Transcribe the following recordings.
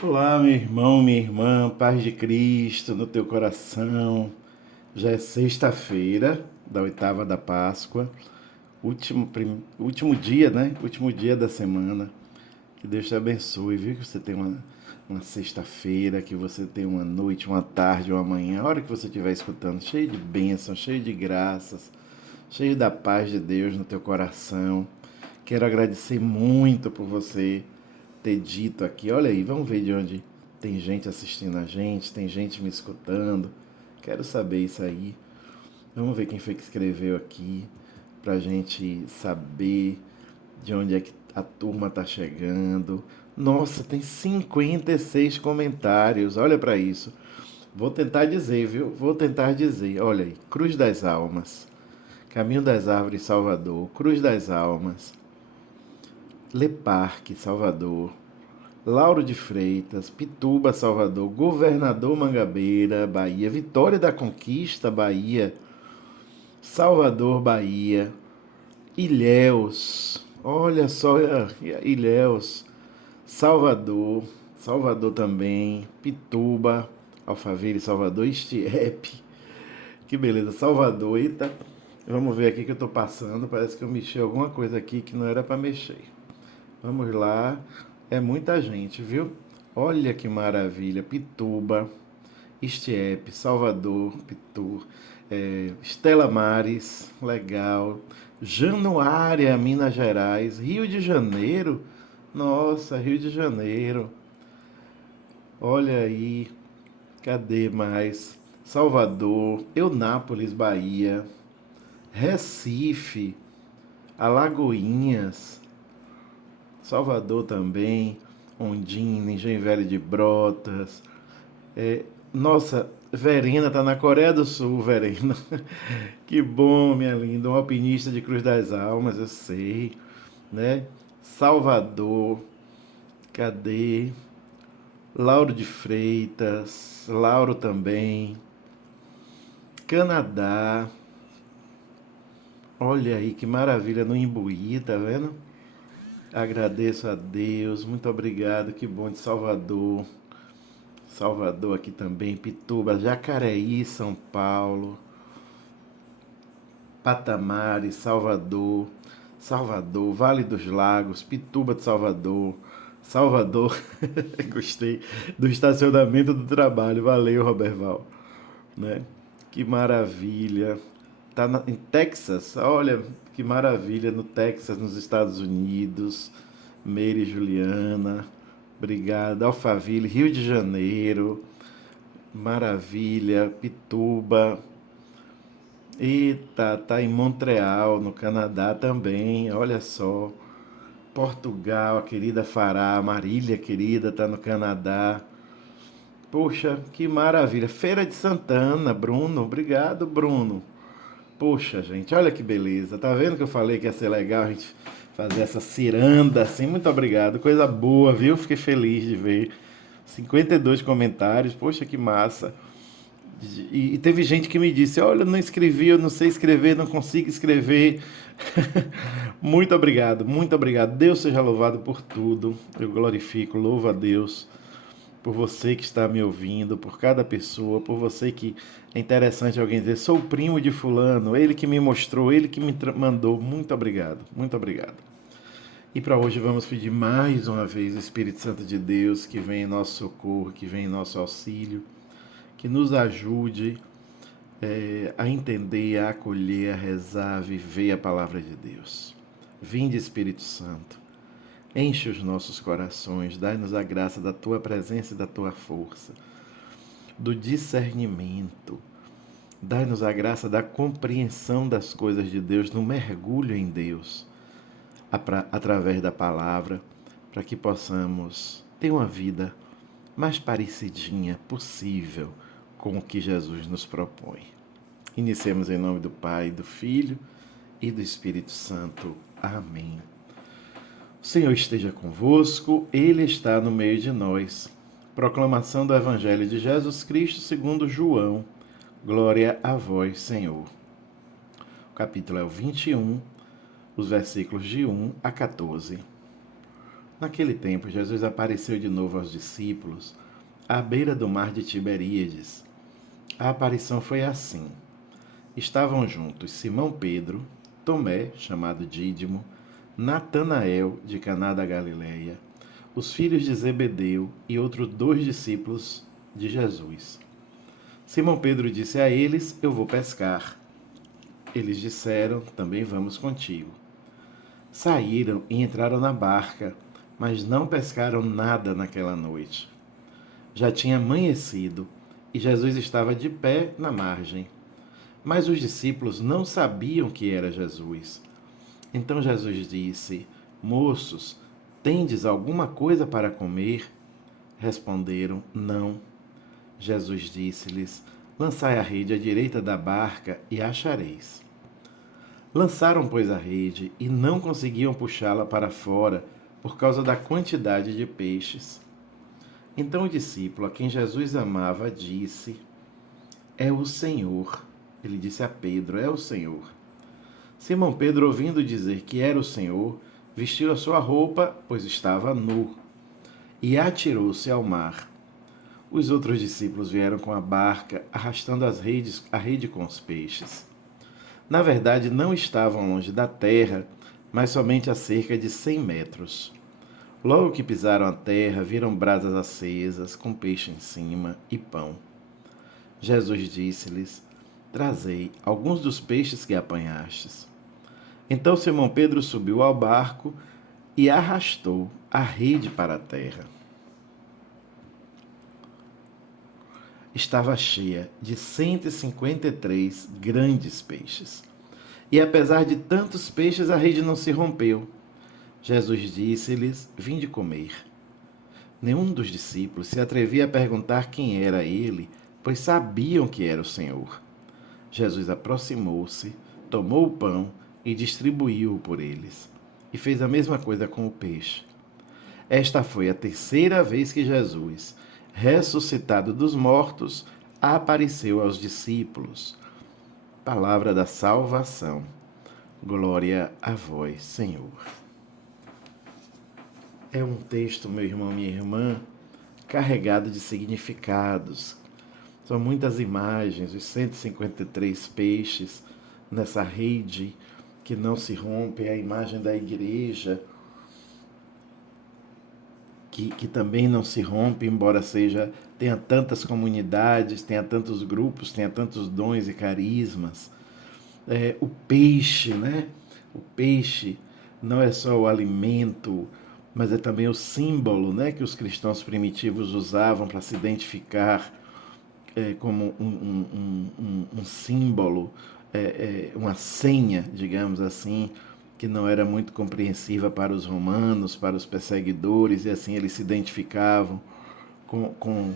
Olá, meu irmão, minha irmã, paz de Cristo no teu coração. Já é sexta-feira da oitava da Páscoa, último dia, né? Último dia da semana. Que Deus te abençoe, viu? Que você tenha uma sexta-feira, que você tenha uma noite, uma tarde, uma manhã, a hora que você estiver escutando, cheio de bênçãos, cheio de graças, cheio da paz de Deus no teu coração. Quero agradecer muito por você ter dito aqui. Olha aí, vamos ver de onde tem gente assistindo a gente, tem gente me escutando. Quero saber isso aí. Vamos ver quem foi que escreveu aqui, pra gente saber de onde é que a turma tá chegando. Nossa, tem 56 comentários. Olha para isso. Vou tentar dizer, viu? Vou tentar dizer. Olha aí, Cruz das Almas, Caminho das Árvores, Salvador, Cruz das Almas, Le Parque, Salvador, Lauro de Freitas, Pituba, Salvador, Governador Mangabeira, Bahia, Vitória da Conquista, Bahia, Salvador, Bahia, Ilhéus, olha só, Ilhéus, Salvador, Salvador também, Pituba, Alphaville, Salvador, Estiepe, que beleza, Salvador, eita, vamos ver aqui que eu tô passando, parece que eu mexi alguma coisa aqui que não era para mexer. Vamos lá. É muita gente, viu? Olha que maravilha. Pituba, Estiepe, Salvador, Estela Maris, legal. Januária, Minas Gerais. Rio de Janeiro. Nossa, Rio de Janeiro. Olha aí. Cadê mais? Salvador, Eunápolis, Bahia. Recife, Alagoinhas. Salvador também, Ondina, Engenho Velho de Brotas. É, nossa, Verena tá na Coreia do Sul, Verena. Que bom, minha linda. Um alpinista de Cruz das Almas, eu sei, né? Salvador, cadê? Lauro de Freitas, Lauro também. Canadá, olha aí que maravilha no Imbuí, tá vendo? Agradeço a Deus, muito obrigado, que bom de Salvador. Salvador aqui também, Pituba, Jacareí, São Paulo, Patamares, Salvador, Salvador, Vale dos Lagos, Pituba de Salvador, Salvador, gostei do estacionamento do trabalho, valeu, Roberval, né? Que maravilha. Em Texas, olha que maravilha, no Texas, nos Estados Unidos. Meire Juliana, obrigado. Alphaville, Rio de Janeiro, maravilha. Pituba, eita, tá em Montreal, no Canadá também, olha só. Portugal, a querida Fará, Marília, querida, tá no Canadá. Poxa, que maravilha. Feira de Santana, Bruno, obrigado, Bruno. Poxa, gente, olha que beleza. Tá vendo que eu falei que ia ser legal a gente fazer essa ciranda assim? Muito obrigado. Coisa boa, viu? Fiquei feliz de ver. 52 comentários. Poxa, que massa. E teve gente que me disse: Olha, eu não escrevi, eu não sei escrever, não consigo escrever. Muito obrigado, muito obrigado. Deus seja louvado por tudo. Eu glorifico, louvo a Deus por você que está me ouvindo, por cada pessoa, por você que é interessante alguém dizer, sou o primo de fulano, ele que me mostrou, ele que me mandou. Muito obrigado, muito obrigado. E para hoje vamos pedir mais uma vez o Espírito Santo de Deus que vem em nosso socorro, que vem em nosso auxílio, que nos ajude a entender, a acolher, a rezar, a viver a palavra de Deus. Vinde, Espírito Santo, enche os nossos corações, dai-nos a graça da tua presença e da tua força, do discernimento. Dai-nos a graça da compreensão das coisas de Deus, no mergulho em Deus, através da palavra, para que possamos ter uma vida mais parecidinha possível com o que Jesus nos propõe. Iniciemos em nome do Pai, do Filho e do Espírito Santo. Amém. O Senhor esteja convosco, Ele está no meio de nós. Proclamação do Evangelho de Jesus Cristo segundo João. Glória a vós, Senhor. O capítulo é o 21, os versículos de 1 a 14. Naquele tempo, Jesus apareceu de novo aos discípulos à beira do mar de Tiberíades. A aparição foi assim. Estavam juntos Simão Pedro, Tomé, chamado Dídimo, Natanael, de Caná da Galileia, os filhos de Zebedeu e outros 2 discípulos de Jesus. Simão Pedro disse a eles: Eu vou pescar. Eles disseram: Também vamos contigo. Saíram e entraram na barca, mas não pescaram nada naquela noite. Já tinha amanhecido e Jesus estava de pé na margem. Mas os discípulos não sabiam que era Jesus. Então Jesus disse: Moços, tendes alguma coisa para comer? Responderam: Não. Jesus disse-lhes: Lançai a rede à direita da barca e a achareis. Lançaram, pois, a rede e não conseguiam puxá-la para fora por causa da quantidade de peixes. Então o discípulo a quem Jesus amava disse: É o Senhor. Ele disse a Pedro: É o Senhor. Simão Pedro, ouvindo dizer que era o Senhor, vestiu a sua roupa, pois estava nu, e atirou-se ao mar. Os outros discípulos vieram com a barca, arrastando a rede com os peixes. Na verdade, não estavam longe da terra, mas somente a cerca de 100 metros. Logo que pisaram a terra, viram brasas acesas, com peixe em cima e pão. Jesus disse-lhes: Trazei alguns dos peixes que apanhastes. Então Simão Pedro subiu ao barco e arrastou a rede para a terra. Estava cheia de 153 grandes peixes. E apesar de tantos peixes, a rede não se rompeu. Jesus disse-lhes: Vinde comer. Nenhum dos discípulos se atrevia a perguntar quem era ele, pois sabiam que era o Senhor. Jesus aproximou-se, tomou o pão e distribuiu-o por eles. E fez a mesma coisa com o peixe. Esta foi a terceira vez que Jesus, ressuscitado dos mortos, apareceu aos discípulos. Palavra da salvação. Glória a vós, Senhor. É um texto, meu irmão, minha irmã, carregado de significados. São muitas imagens, os 153 peixes nessa rede que não se rompe, a imagem da igreja, que também não se rompe, embora tenha tantas comunidades, tenha tantos grupos, tenha tantos dons e carismas. O peixe, né? O peixe não é só o alimento, mas é também o símbolo, né, que os cristãos primitivos usavam para se identificar como um símbolo, uma senha, digamos assim, que não era muito compreensiva para os romanos, para os perseguidores, e assim eles se identificavam com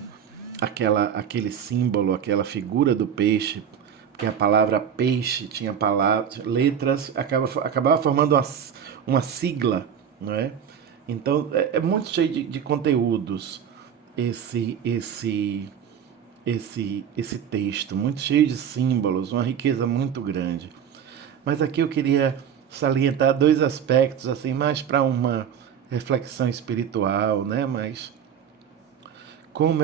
aquele símbolo, aquela figura do peixe, porque a palavra peixe tinha letras, acabava formando uma sigla, não é? Então é muito cheio de conteúdos esse texto, muito cheio de símbolos, uma riqueza muito grande. Mas aqui eu queria salientar 2 aspectos, assim, mais para uma reflexão espiritual, né? Mas como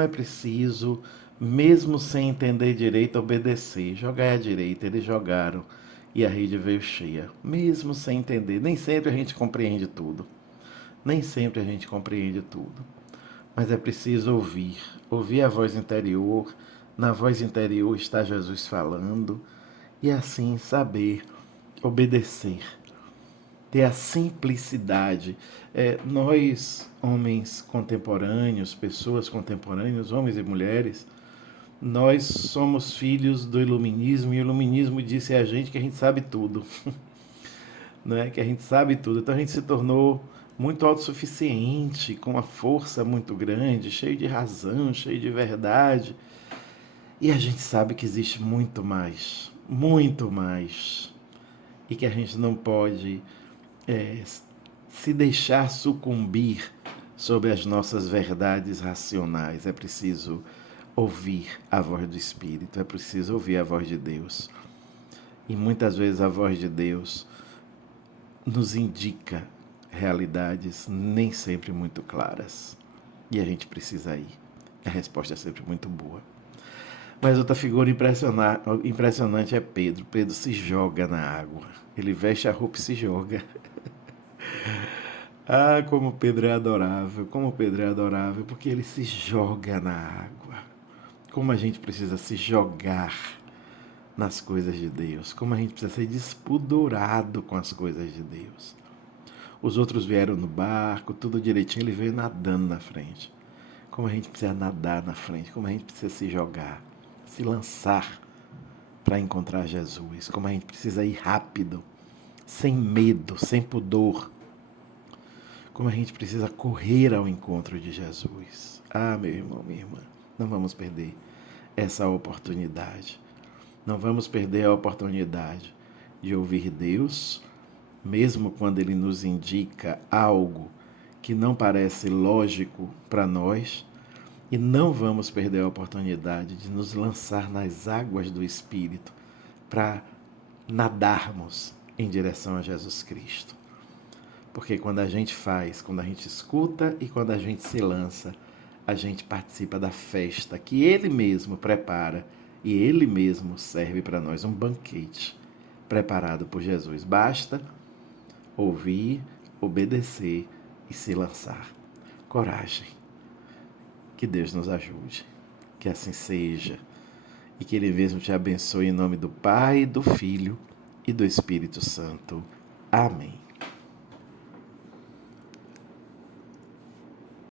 é preciso, mesmo sem entender direito, obedecer. Jogar à direita, eles jogaram e a rede veio cheia, mesmo sem entender. Nem sempre a gente compreende tudo. Nem sempre a gente compreende tudo. Mas é preciso ouvir a voz interior. Na voz interior está Jesus falando, e assim saber obedecer, ter a simplicidade. Nós, homens contemporâneos, pessoas contemporâneas, homens e mulheres, nós somos filhos do iluminismo, e o iluminismo disse a gente que a gente sabe tudo, né? Que a gente sabe tudo. Então a gente se tornou muito autossuficiente, com uma força muito grande, cheio de razão, cheio de verdade. E a gente sabe que existe muito mais, e que a gente não pode se deixar sucumbir sobre as nossas verdades racionais. É preciso ouvir a voz do Espírito, é preciso ouvir a voz de Deus. E muitas vezes a voz de Deus nos indica realidades nem sempre muito claras. E a gente precisa ir. A resposta é sempre muito boa. Mas outra figura impressionante é Pedro. Pedro se joga na água. Ele veste a roupa e se joga. Ah, como Pedro é adorável, como Pedro é adorável, porque ele se joga na água. Como a gente precisa se jogar nas coisas de Deus, como a gente precisa ser despudorado com as coisas de Deus. Os outros vieram no barco, tudo direitinho, ele veio nadando na frente. Como a gente precisa nadar na frente, como a gente precisa se jogar, se lançar para encontrar Jesus, como a gente precisa ir rápido, sem medo, sem pudor, como a gente precisa correr ao encontro de Jesus. Ah, meu irmão, minha irmã, não vamos perder essa oportunidade. Não vamos perder a oportunidade de ouvir Deus, mesmo quando Ele nos indica algo que não parece lógico para nós, e não vamos perder a oportunidade de nos lançar nas águas do Espírito para nadarmos em direção a Jesus Cristo. Porque quando a gente faz, quando a gente escuta e quando a gente se lança, a gente participa da festa que Ele mesmo prepara e Ele mesmo serve para nós, um banquete preparado por Jesus. Basta ouvir, obedecer e se lançar. Coragem. Que Deus nos ajude. Que assim seja. E que Ele mesmo te abençoe em nome do Pai, do Filho e do Espírito Santo. Amém.